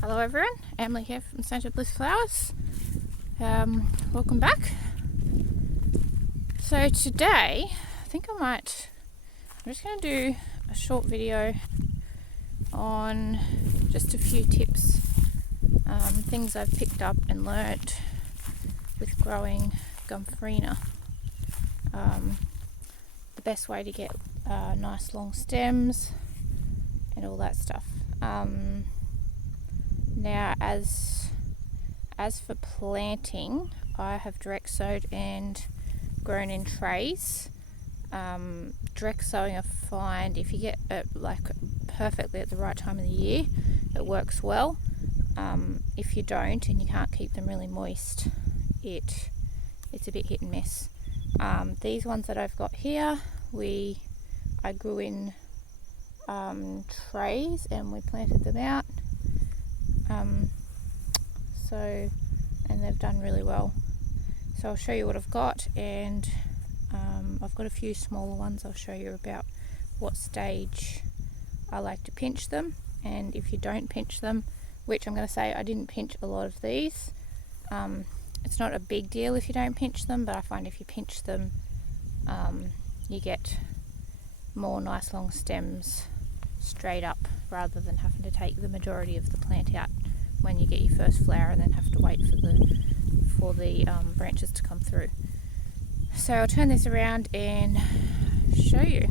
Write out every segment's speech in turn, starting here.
Hello everyone, Emily here from Centre Bliss Flowers. Welcome back. So today, I'm just going to do a short video on just a few tips, things I've picked up and learnt with growing Gomphrena. The best way to get nice long stems and all that stuff. Now, as for planting, I have direct sowed and grown in trays. Direct sowing, I find if you get it like perfectly at the right time of the year, it works well. If you don't and you can't keep them really moist, it's a bit hit and miss. These ones that I've got here, I grew in trays and we planted them out. And they've done really well. So I'll show you what I've got, and I've got a few smaller ones. I'll show you about what stage I like to pinch them, and if you don't pinch them, which I'm going to say I didn't pinch a lot of these. It's not a big deal if you don't pinch them, but I find if you pinch them, you get more nice long stems straight up rather than having to take the majority of the plant out when you get your first flower and then have to wait for the branches to come through. So I'll turn this around and show you.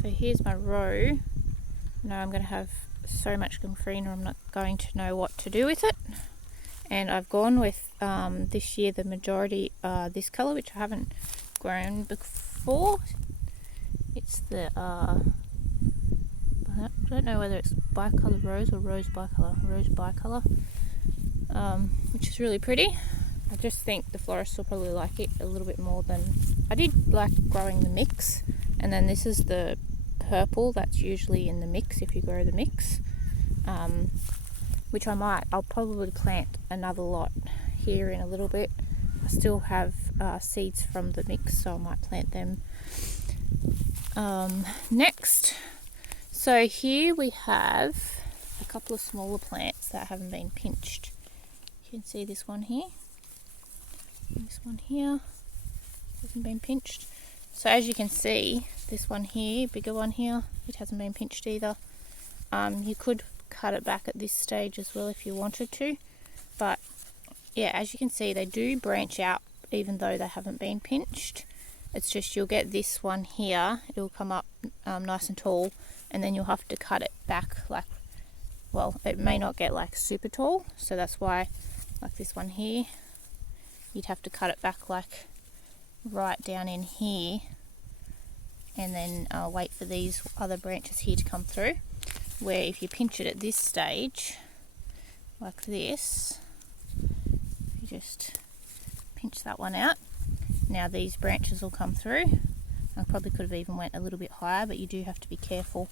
So here's my row. Now I'm going to have so much Gomphrena I'm not going to know what to do with it. And I've gone with this year the majority this colour, which I haven't grown before. It's the I don't know whether it's bicolour rose or rose bicolour, which is really pretty. I just think the florists will probably like it a little bit more than I did like growing the mix. And then this is the purple that's usually in the mix if you grow the mix, which I'll probably plant another lot here in a little bit. I still have seeds from the mix, so I might plant them next. So here we have a couple of smaller plants that haven't been pinched. You can see this one here. This one here hasn't been pinched. So as you can see, this one here, bigger one here, it hasn't been pinched either. You could cut it back at this stage as well if you wanted to. But yeah, as you can see, they do branch out even though they haven't been pinched. It's just you'll get this one here, it'll come up nice and tall, and then you'll have to cut it back it may not get like super tall, so that's why like this one here, you'd have to cut it back like right down in here, and then wait for these other branches here to come through. Where if you pinch it at this stage, like this, you just pinch that one out. Now these branches will come through. I probably could have even went a little bit higher, but you do have to be careful.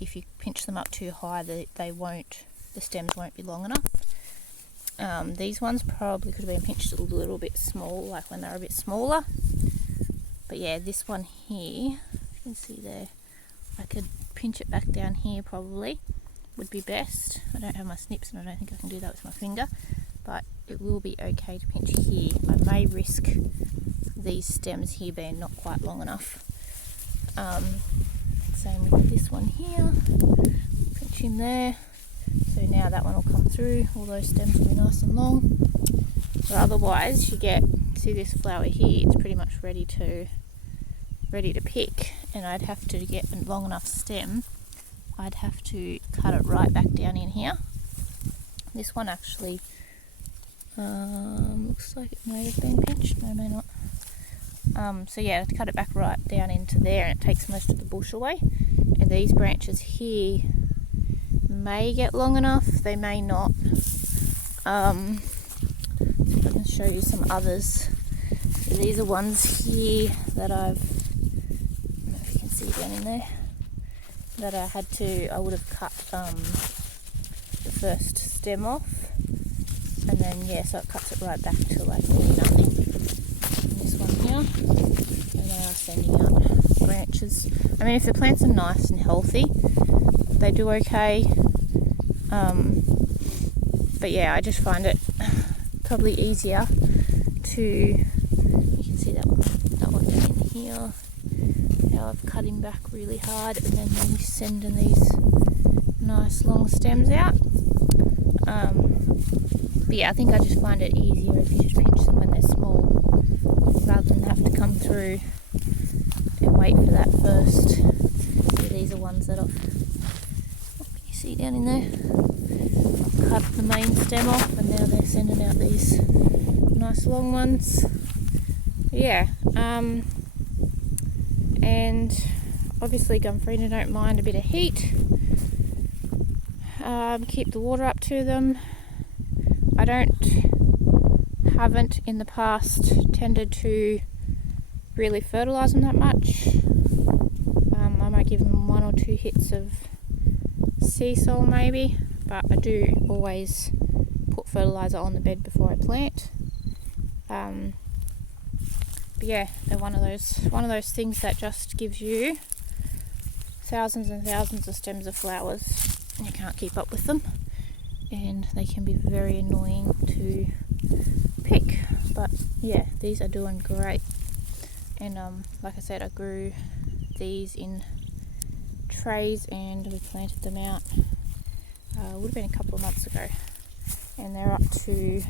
If you pinch them up too high, the stems won't be long enough. These ones probably could have been pinched a little bit small, like when they're a bit smaller. But yeah, this one here, you can see there, I could pinch it back down here probably, would be best. I don't have my snips and I don't think I can do that with my finger, but it will be okay to pinch here. I may risk these stems here being not quite long enough. Same with this one here, pinch him there. So now that one will come through, all those stems will be nice and long. But otherwise you see this flower here, it's pretty much ready to pick, and I'd have to get a long enough stem. I'd have to cut it right back down in here. This one actually looks like it may have been pinched, no, may not. So yeah, to cut it back right down into there, and it takes most of the bush away. And these branches here may get long enough, they may not. I can show you some others. So these are ones here that I don't know if you can see down in there, that I would have cut the first stem off, and then yeah, so it cuts it right back to like nearly nothing. And this one here, and they are sending out branches. I mean, if the plants are nice and healthy, they do okay. But yeah, I just find it probably easier to, you can see that one down in here, how I've cut him back really hard, and then he's sending these nice long stems out. But yeah, I think I just find it easier if you just pinch them when they're small, rather than have to come through and wait for that first. So these are ones that I've, what can you see down in there? I've cut the main stem off, and now they're sending out these nice long ones. Yeah, and obviously Gomphrena don't mind a bit of heat. Keep the water up to them. I haven't in the past tended to really fertilise them that much. I might give them 1 or 2 hits of sea soil maybe, but I do always put fertiliser on the bed before I plant. But yeah, they're one of those things that just gives you thousands and thousands of stems of flowers. You can't keep up with them, and they can be very annoying to pick. But yeah, these are doing great. And like I said, I grew these in trays and we planted them out. Would have been a couple of months ago, and they're up to,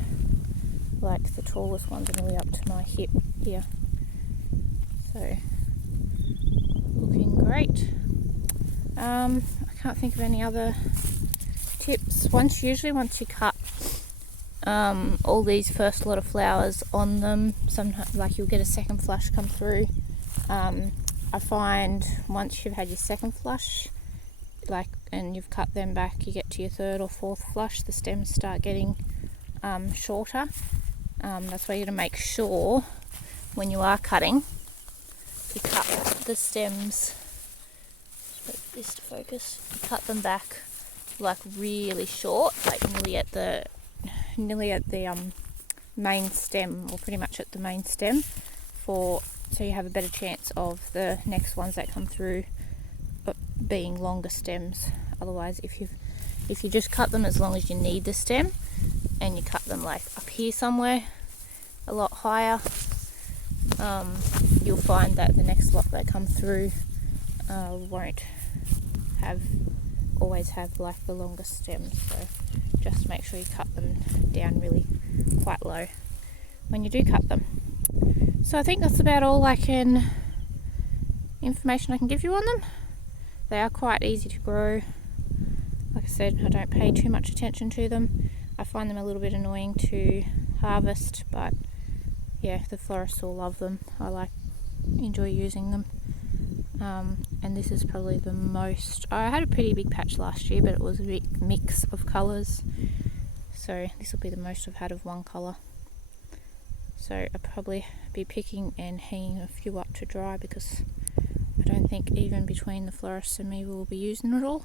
like, the tallest ones are nearly up to my hip here. So looking great. I can't think of any other tips. Once you cut all these first lot of flowers on them, sometimes like you'll get a second flush come through. I find once you've had your second flush, and you've cut them back, you get to your third or fourth flush, the stems start getting shorter. That's why you got to make sure when you are cutting, you cut the stems. Wait for this to focus. You cut them back like really short, like nearly at the main stem, or pretty much at the main stem, so you have a better chance of the next ones that come through being longer stems. Otherwise, if you just cut them as long as you need the stem, and you cut them like up here somewhere a lot higher, you'll find that the next lot that come through won't always have like the longest stems. So just make sure you cut them down really quite low when you do cut them. So I think that's about all information I can give you on them. They are quite easy to grow. Like I said, I don't pay too much attention to them. I find them a little bit annoying to harvest, but yeah, the florists all love them. I enjoy using them. And this is probably the most. I had a pretty big patch last year, but it was a big mix of colours. So this will be the most I've had of one colour. So I'll probably be picking and hanging a few up to dry, because I don't think even between the florists and me we'll be using it all.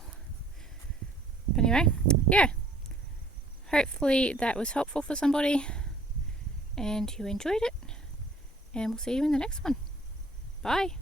But anyway, yeah. Hopefully that was helpful for somebody and you enjoyed it. And we'll see you in the next one. Bye.